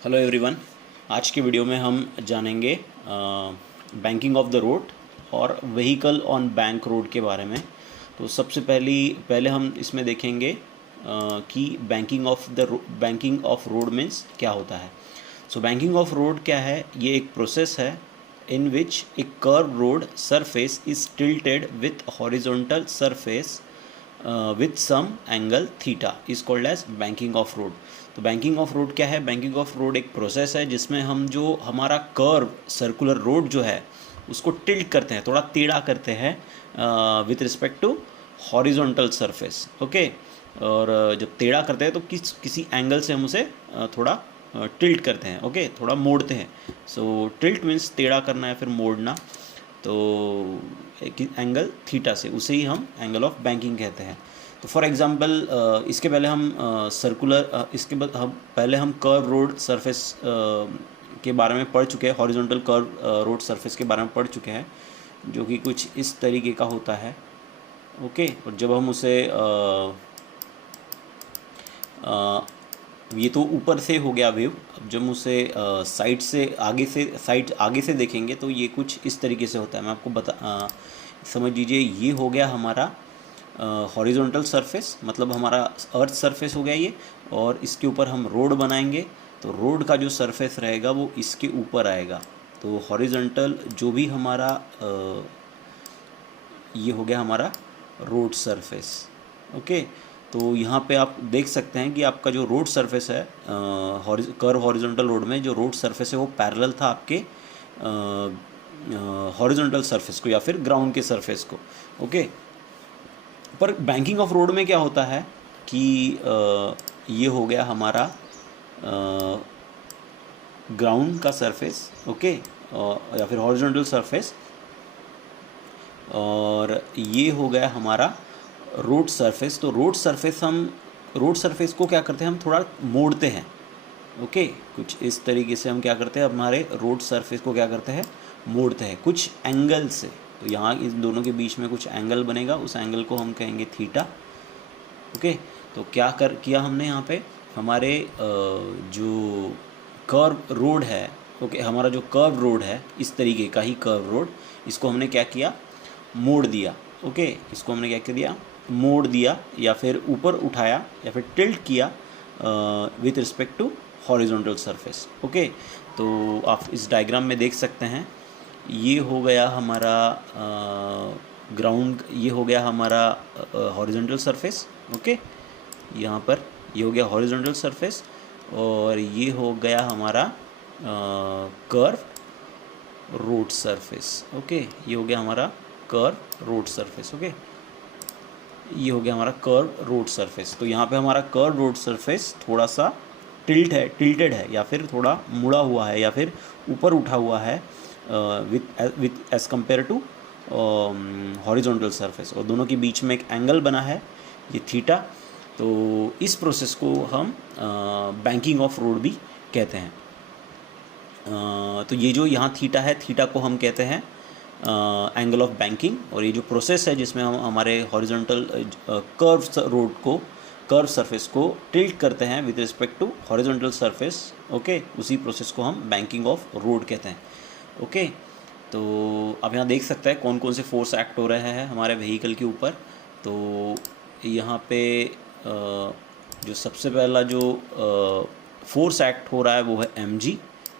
Hello everyone. आज की video में हम जानेंगे बैंकिंग ऑफ द रोड और व्हीकल ऑन बैंक रोड के बारे में। तो सबसे पहले हम इसमें देखेंगे कि बैंकिंग ऑफ रोड मीन्स क्या होता है। सो बैंकिंग ऑफ रोड क्या है? ये एक प्रोसेस है in which a curved road surface is tilted with horizontal surface with some angle theta is called as banking of road। तो बैंकिंग ऑफ रोड क्या है? बैंकिंग ऑफ रोड एक process है जिसमें हम जो हमारा कर्व सर्कुलर रोड जो है उसको टिल्ट करते हैं, थोड़ा टेढ़ा करते हैं with respect to horizontal surface. Okay, और जब टेढ़ा करते हैं तो किसी एंगल से हम उसे थोड़ा टिल्ट करते हैं। ओके, थोड़ा मोड़ते हैं। सो टिल्ट मीन्स टेढ़ा करना या फिर मोड़ना। तो एक एंगल थीटा से, उसे ही हम एंगल ऑफ बैंकिंग कहते हैं। तो फॉर एग्जांपल इसके पहले हम इसके बाद हम पहले हम कर्व रोड सरफेस के बारे में पढ़ चुके हैं, हॉरिजॉन्टल कर्व रोड सरफेस के बारे में पढ़ चुके हैं, जो कि कुछ इस तरीके का होता है। ओके, और जब हम उसे ये तो ऊपर से हो गया वेव। अब जब हम उसे साइड आगे से देखेंगे तो ये कुछ इस तरीके से होता है। मैं आपको समझ लीजिए, ये हो गया हमारा हॉरिजॉन्टल सरफेस, मतलब हमारा अर्थ सरफेस हो गया ये। और इसके ऊपर हम रोड बनाएंगे तो रोड का जो सरफेस रहेगा वो इसके ऊपर आएगा। तो हॉरिजॉन्टल जो भी हमारा ये हो गया हमारा रोड सरफेस। ओके, तो यहाँ पे आप देख सकते हैं कि आपका जो रोड सरफेस है कर्व हॉरिजॉन्टल रोड में जो रोड सरफेस है वो पैरेलल था आपके हॉरिजॉन्टल सरफेस को या फिर ग्राउंड के सरफेस को। ओके, पर बैंकिंग ऑफ रोड में क्या होता है कि ये हो गया हमारा ग्राउंड का सरफेस। ओके, या फिर हॉरिजॉन्टल सरफेस, और ये हो गया हमारा रोड सरफेस। तो रोड सरफेस को क्या करते हैं, हम थोड़ा मोड़ते हैं। ओके, कुछ इस तरीके से हम क्या करते हैं, हमारे रोड सरफेस को क्या करते हैं, मोड़ते हैं कुछ एंगल से। तो यहाँ इन दोनों के बीच में कुछ एंगल बनेगा, उस एंगल को हम कहेंगे थीटा। ओके, तो क्या किया हमने यहाँ पे, हमारे जो कर्व रोड है, ओके, हमारा जो कर्व रोड है इस तरीके का ही कर्व रोड, इसको हमने क्या किया, मोड़ दिया। ओके, इसको हमने क्या कर दिया, मोड़ दिया या फिर ऊपर उठाया या फिर टिल्ट किया with respect to horizontal surface. Okay, तो आप इस डायग्राम में देख सकते हैं, ये हो गया हमारा ग्राउंड, ये हो गया हमारा हॉरिजॉन्टल सरफेस। ओके, यहाँ पर ये हो गया हॉरिजॉन्टल सरफेस, और ये हो गया हमारा कर्व रोड सरफेस। ओके, ये हो गया हमारा कर्व रोड सरफेस। ओके, ये हो गया हमारा कर्व रोड सरफेस। तो यहाँ पे हमारा कर्व रोड सरफेस थोड़ा सा टिल्टेड है या फिर थोड़ा मुड़ा हुआ है या फिर ऊपर उठा हुआ है with edge compare to horizontal surface, और दोनों के बीच में एक एंगल बना है, ये थीटा। तो इस प्रोसेस को हम बैंकिंग ऑफ रोड भी कहते हैं। तो ये जो यहाँ थीटा है, थीटा को हम कहते हैं एंगल ऑफ बैंकिंग। और ये जो प्रोसेस है जिसमें हम हमारे हॉरिजॉन्टल कर्व सरफेस को टिल्ट करते हैं with respect to horizontal surface. Okay, उसी प्रोसेस को हम बैंकिंग ऑफ रोड कहते हैं। ओके, तो आप यहाँ देख सकते हैं कौन कौन से फोर्स एक्ट हो रहे हैं हमारे व्हीकल के ऊपर। तो यहाँ पे जो सबसे पहला जो फोर्स एक्ट हो रहा है वो है mg।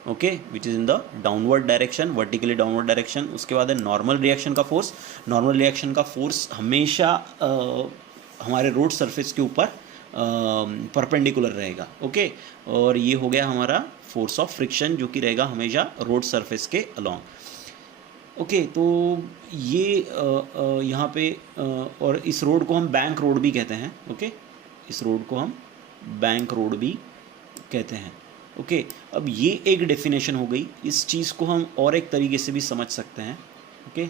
Okay, which is in the downward direction, vertically downward direction. उसके बाद है नॉर्मल रिएक्शन का फोर्स। नॉर्मल रिएक्शन का फोर्स हमेशा हमारे रोड सरफेस के ऊपर परपेंडिकुलर रहेगा। ओके, और ये हो गया हमारा फोर्स ऑफ फ्रिक्शन, जो कि रहेगा हमेशा रोड सरफेस के अलॉन्ग। ओके, तो ये यहाँ पे और इस रोड को हम बैंक रोड भी कहते हैं। ओके, इस रोड को हम बैंक रोड भी कहते हैं। ओके, अब ये एक डेफिनेशन हो गई। इस चीज़ को हम और एक तरीके से भी समझ सकते हैं। ओके,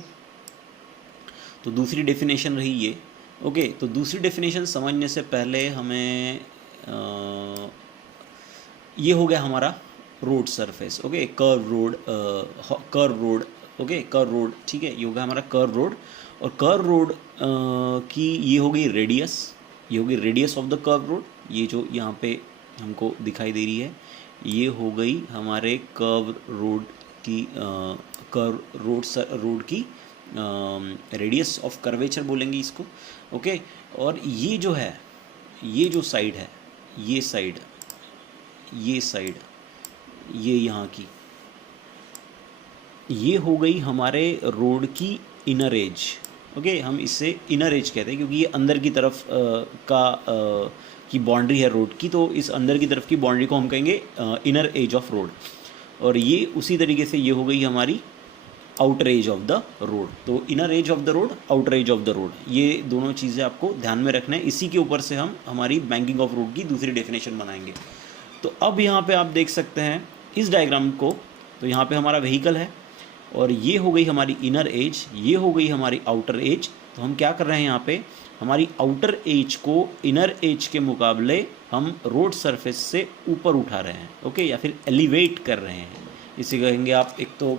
तो दूसरी डेफिनेशन रही ये। ओके, तो दूसरी डेफिनेशन समझने से पहले हमें ये हो गया हमारा road surface. Okay, curve road. Okay, curve road, ठीक है, ये हो गया हमारा कर्व रोड। और कर्व रोड की ये हो गई रेडियस, ये हो गई radius of the curve road. ये जो यहाँ पे हमको दिखाई दे रही है, ये हो गई हमारे कर्व रोड की रोड की रेडियस ऑफ कर्वेचर बोलेंगे इसको। ओके, और ये जो है, ये जो साइड है, ये साइड, ये यहाँ की, ये हो गई हमारे रोड की इनर एज। ओके, हम इससे इनर एज कहते हैं क्योंकि ये अंदर की तरफ की बाउंड्री है रोड की, तो इस अंदर की तरफ की बाउंड्री को हम कहेंगे इनर एज ऑफ रोड। और ये उसी तरीके से ये हो गई हमारी outer edge of the road. तो inner edge of the road, outer edge of the road, ये दोनों चीज़ें आपको ध्यान में रखना है। इसी के ऊपर से हम हमारी बैंकिंग ऑफ रोड की दूसरी डेफिनेशन बनाएंगे। तो अब यहाँ पे आप देख सकते हैं इस डायग्राम को, तो यहाँ पे हमारा व्हीकल है और ये हो गई हमारी इनर एज, ये हो गई हमारी आउटर एज। तो हम क्या कर रहे हैं यहाँ पे, हमारी आउटर एज को इनर एज के मुकाबले हम रोड सरफेस से ऊपर उठा रहे हैं। ओके, या फिर एलिवेट कर रहे हैं, इसे कहेंगे आप, एक तो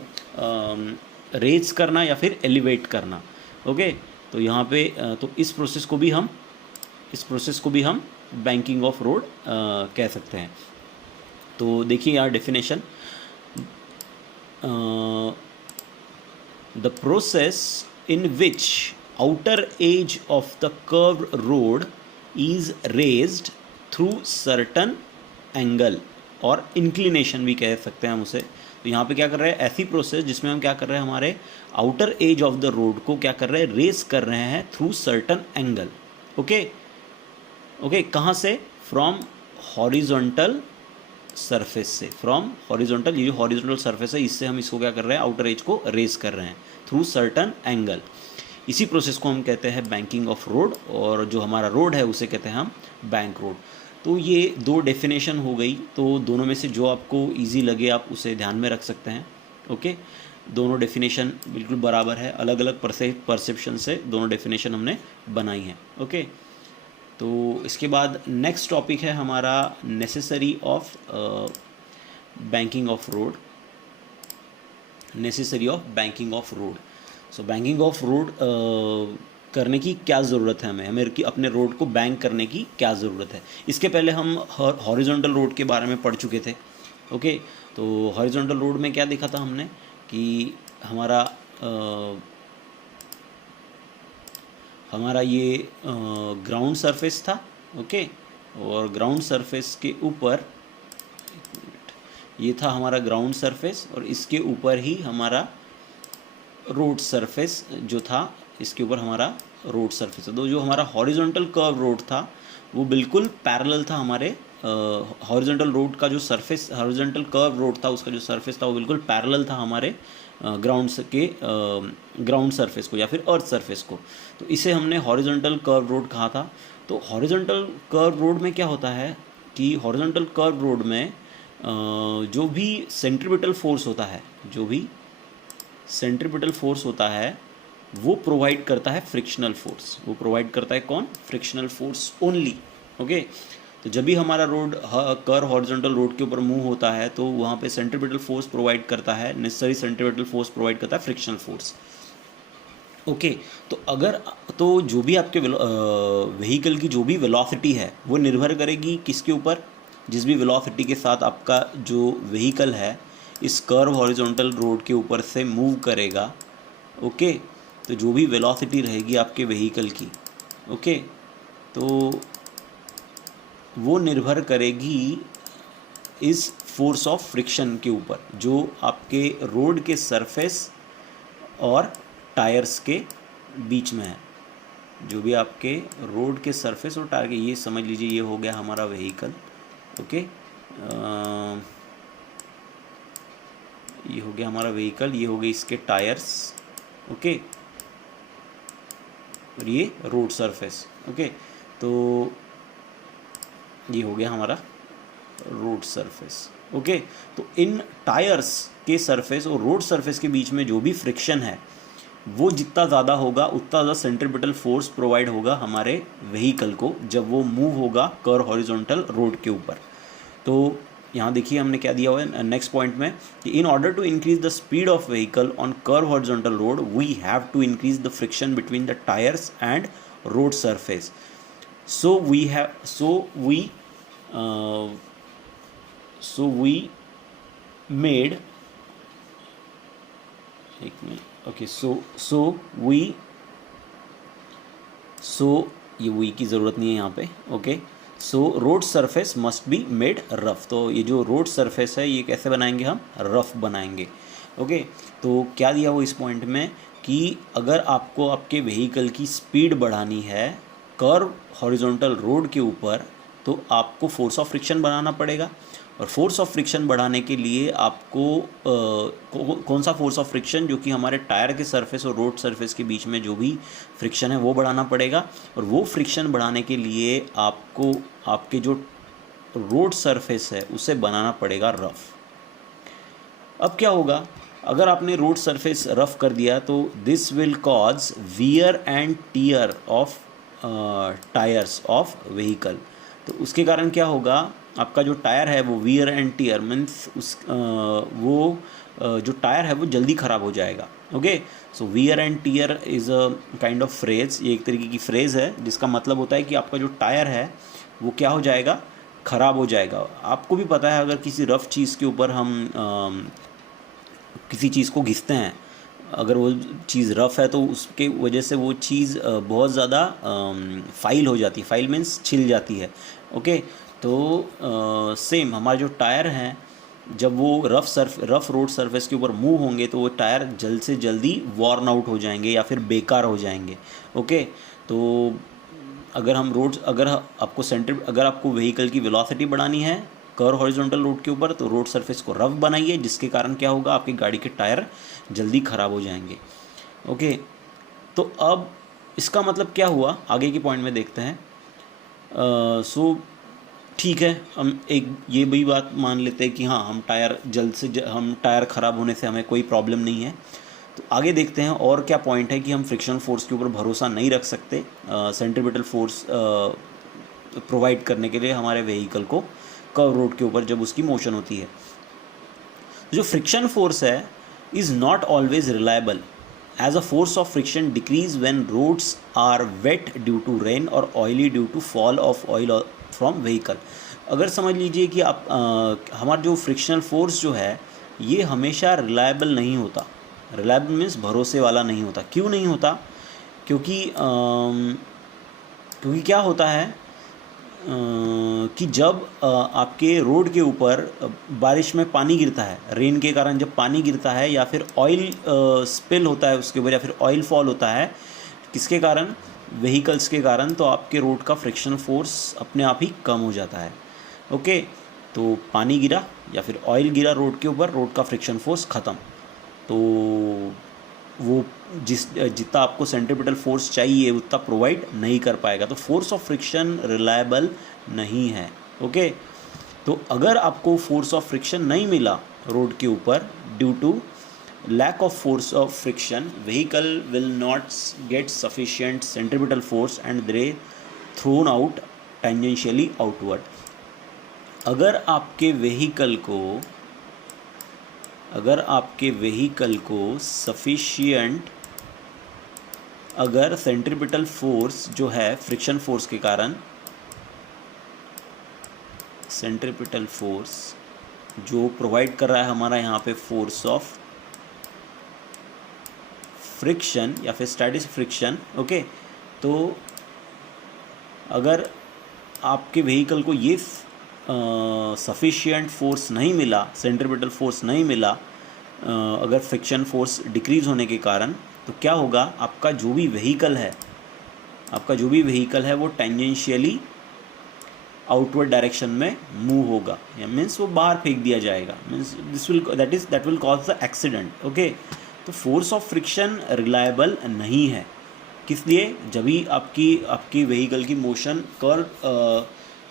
रेज करना या फिर एलिवेट करना। ओके, तो यहाँ पे तो इस प्रोसेस को भी हम बैंकिंग ऑफ रोड कह सकते हैं। तो देखिए यार definition, the process in which outer edge of the curved road is raised through certain angle और inclination भी कह सकते हैं हम उसे। तो यहाँ पे क्या कर रहे हैं, ऐसी प्रोसेस जिसमें हम क्या कर रहे हैं, हमारे outer edge of the road को क्या कर रहे हैं, रेस कर रहे हैं through certain angle. Okay okay, कहाँ से, फ्रॉम हॉरिजॉन्टल सरफेस से, फ्रॉम हॉरिजॉन्टल, ये जो हॉरिजॉन्टल सरफेस है इससे हम इसको क्या कर रहे हैं, आउटर एज को रेस कर रहे हैं थ्रू सर्टन एंगल। इसी प्रोसेस को हम कहते हैं बैंकिंग ऑफ रोड, और जो हमारा रोड है उसे कहते हैं हम बैंक रोड। तो ये दो डेफिनेशन हो गई, तो दोनों में से जो आपको इजी लगे आप उसे ध्यान में रख सकते हैं। ओके, दोनों डेफिनेशन बिल्कुल बराबर है, अलग अलग परसेप्शन से दोनों डेफिनेशन हमने बनाई हैं। ओके, तो इसके बाद नेक्स्ट टॉपिक है हमारा necessary of banking of road, necessary of banking of road. So banking of road करने की क्या ज़रूरत है, हमें कि अपने रोड को बैंक करने की क्या ज़रूरत है। इसके पहले हम हॉरिजॉन्टल रोड के बारे में पढ़ चुके थे। ओके, तो हॉरिजॉन्टल रोड में क्या देखा था हमने कि हमारा ये ग्राउंड सरफेस था। ओके, और ग्राउंड सरफेस के ऊपर, ये था हमारा ग्राउंड सरफेस और इसके ऊपर ही हमारा रोड सरफेस जो था, इसके ऊपर हमारा रोड सरफेस था। तो जो हमारा हॉरिजॉन्टल कर्व रोड था वो बिल्कुल पैरेलल था हमारे हॉरिजॉन्टल रोड का जो सरफेस, हॉरिजॉन्टल कर्व रोड था उसका जो सरफेस था वो बिल्कुल पैरेलल था हमारे ग्राउंड सरफेस को या फिर अर्थ सरफेस को। तो इसे हमने हॉरिजॉन्टल कर्व रोड कहा था। तो हॉरिजॉन्टल कर्व रोड में क्या होता है कि हॉरिजॉन्टल कर्व रोड में जो भी सेंट्रीपिटल फोर्स होता है वो प्रोवाइड करता है फ्रिक्शनल फोर्स। वो प्रोवाइड करता है कौन, फ्रिक्शनल फोर्स ओनली। ओके, तो जब भी हमारा रोड कर्व हॉरिजॉन्टल रोड के ऊपर मूव होता है तो वहाँ पे सेंट्रीपिटल फोर्स प्रोवाइड करता है, नेसेसरी सेंट्रीपिटल फोर्स प्रोवाइड करता है फ्रिक्शनल फोर्स। ओके, तो जो भी आपके व्हीकल की जो भी वेलोसिटी है वो निर्भर करेगी किसके ऊपर, जिस भी वेलोसिटी के साथ आपका जो व्हीकल है इस कर्व हॉरिजॉन्टल रोड के ऊपर से मूव करेगा। ओके, तो जो भी वेलोसिटी रहेगी आपके व्हीकल की, ओके, तो वो निर्भर करेगी इस फोर्स ऑफ फ्रिक्शन के ऊपर जो आपके रोड के सरफेस और टायर्स के बीच में है। जो भी आपके रोड के सरफेस और टायर के, ये समझ लीजिए ये हो गया हमारा व्हीकल। ओके, ये हो गया हमारा व्हीकल, ये हो गई इसके टायर्स। ओके, और ये रोड सरफेस। ओके, तो ये हो गया हमारा रोड सरफेस। ओके, तो इन टायर्स के सरफेस और रोड सरफेस के बीच में जो भी फ्रिक्शन है वो जितना ज़्यादा होगा उतना ज़्यादा सेंट्रीपिटल फोर्स प्रोवाइड होगा हमारे व्हीकल को जब वो मूव होगा कर्व हॉरिजॉन्टल रोड के ऊपर। तो यहाँ देखिए हमने क्या दिया हुआ है नेक्स्ट पॉइंट में कि in order to increase the speed of vehicle on curve horizontal road we have to increase the friction between the tyres and road surface. So we made, एक minute, okay, so we, so ये we की ज़रूरत नहीं है यहाँ पे, okay. So road surface must be made rough, तो ये जो रोड सरफेस है ये कैसे बनाएंगे, हम रफ बनाएंगे, ओके। तो क्या दिया वो इस पॉइंट में कि अगर आपको आपके व्हीकल की स्पीड बढ़ानी है कर्व हॉरिजॉन्टल रोड के ऊपर, तो आपको फोर्स ऑफ फ्रिक्शन बढ़ाना पड़ेगा। और फोर्स ऑफ फ्रिक्शन बढ़ाने के लिए आपको कौन सा फोर्स ऑफ फ्रिक्शन, जो कि हमारे टायर के सरफेस और रोड सरफेस के बीच में जो भी फ्रिक्शन है वो बढ़ाना पड़ेगा। और वो फ्रिक्शन बढ़ाने के लिए आपको आपके जो रोड सरफेस है उसे बनाना पड़ेगा रफ। अब क्या होगा, अगर आपने रोड सरफेस रफ कर दिया तो this will cause wear and tear of tyres of vehicle. तो उसके कारण क्या होगा, आपका जो टायर है वो वियर एंड टीयर मीन्स जो टायर है वो जल्दी ख़राब हो जाएगा, okay. So wear and tear is a kind of phrase, ये एक तरीके की फ्रेज़ है जिसका मतलब होता है कि आपका जो टायर है वो क्या हो जाएगा, ख़राब हो जाएगा। आपको भी पता है, अगर किसी रफ़ चीज़ के ऊपर हम किसी चीज़ को घिसते हैं, अगर वो चीज़ रफ़ है तो उसके वजह से वो चीज़ बहुत ज़्यादा फाइल हो जाती है, फाइल मीन्स छिल जाती है, ओके। तो सेम हमारे जो टायर हैं, जब वो रफ़ रोड सरफेस के ऊपर मूव होंगे तो वो टायर जल्द से जल्दी वॉर्न आउट हो जाएंगे या फिर बेकार हो जाएंगे, ओके। तो अगर आपको व्हीकल की वेलोसिटी बढ़ानी है कर्व हॉरिजॉन्टल रोड के ऊपर, तो रोड सरफेस को रफ बनाइए, जिसके कारण क्या होगा, आपकी गाड़ी के टायर जल्दी ख़राब हो जाएंगे, ओके। तो अब इसका मतलब क्या हुआ, आगे की पॉइंट में देखते हैं। सो ठीक है, हम एक ये भी बात मान लेते हैं कि हाँ, हम टायर ख़राब होने से हमें कोई प्रॉब्लम नहीं है। तो आगे देखते हैं और क्या पॉइंट है कि हम फ्रिक्शन फोर्स के ऊपर भरोसा नहीं रख सकते सेंट्रीपिटल फोर्स प्रोवाइड करने के लिए हमारे व्हीकल को कर्व रोड के ऊपर जब उसकी मोशन होती है। जो फ्रिक्शन फोर्स है is not always reliable as a force of friction decreases when roads are wet due to rain और oily due to fall of oil from vehicle. अगर समझ लीजिए कि आप हमारा जो फ्रिक्शनल फोर्स जो है ये हमेशा रिलायबल नहीं होता। रिलायबल मीन्स भरोसे वाला नहीं होता। क्यों नहीं होता? क्योंकि क्या होता है कि जब आपके रोड के ऊपर बारिश में पानी गिरता है, रेन के कारण जब पानी गिरता है या फिर ऑयल स्पिल होता है उसके ऊपर या फिर ऑयल फॉल होता है, किसके कारण? व्हीकल्स के कारण, तो आपके रोड का फ्रिक्शन फोर्स अपने आप ही कम हो जाता है, ओके। तो पानी गिरा या फिर ऑयल गिरा रोड के ऊपर, रोड का फ्रिक्शन फोर्स ख़त्म। तो वो जितना आपको सेंट्रीपिटल फोर्स चाहिए उतना प्रोवाइड नहीं कर पाएगा। तो फोर्स ऑफ फ्रिक्शन रिलायबल नहीं है, ओके। तो अगर आपको फोर्स ऑफ फ्रिक्शन नहीं मिला रोड के ऊपर due to lack of force of friction, vehicle will not get sufficient centripetal force and they thrown out tangentially outward। अगर आपके व्हीकल को सफिशिएंट अगर सेंट्रीपिटल फोर्स जो है फ्रिक्शन फोर्स के कारण, सेंट्रीपिटल फोर्स जो प्रोवाइड कर रहा है हमारा यहाँ पे फोर्स ऑफ फ्रिक्शन या फिर स्टैटिक फ्रिक्शन, ओके। तो अगर आपके व्हीकल को ये सफिशिएंट फोर्स नहीं मिला, सेंट्रीपिटल फोर्स नहीं मिला, अगर फ्रिक्शन फोर्स डिक्रीज होने के कारण, तो क्या होगा, आपका जो भी व्हीकल है वो टेंजेंशियली आउटवर्ड डायरेक्शन में मूव होगा, या मीन्स वो बाहर फेंक दिया जाएगा, means that will cause the accident, okay. तो फोर्स ऑफ फ्रिक्शन रिलायबल नहीं है। किस लिए? जब भी आपकी व्हीकल की मोशन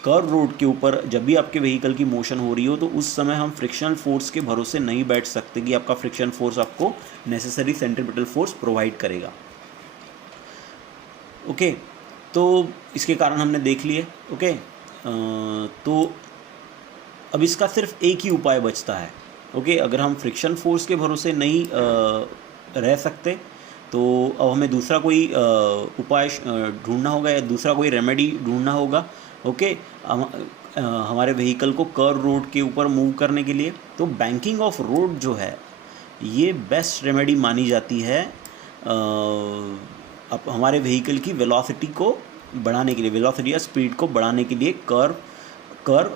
कर्व रोड के ऊपर जब भी आपके व्हीकल की मोशन हो रही हो, तो उस समय हम फ्रिक्शनल फोर्स के भरोसे नहीं बैठ सकते कि आपका फ्रिक्शन फोर्स आपको नेसेसरी सेंट्रीपिटल फोर्स प्रोवाइड करेगा, ओके। तो इसके कारण हमने देख लिए, ओके। तो अब इसका सिर्फ एक ही उपाय बचता है, ओके। अगर हम फ्रिक्शन फोर्स के भरोसे नहीं रह सकते, तो अब हमें दूसरा कोई उपाय ढूंढना होगा या दूसरा कोई रेमेडी ढूंढना होगा, ओके। हमारे व्हीकल को कर्व रोड के ऊपर मूव करने के लिए। तो बैंकिंग ऑफ रोड जो है ये बेस्ट रेमेडी मानी जाती है अब हमारे व्हीकल की वेलोसिटी को बढ़ाने के लिए, वेलोसिटी या स्पीड को बढ़ाने के लिए कर्व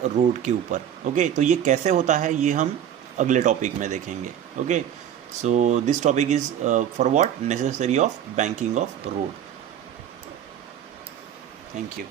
रोड के ऊपर। ओके, तो ये कैसे होता है ये हम अगले टॉपिक में देखेंगे। Okay, so this topic is for what necessary of banking of road. Thank you.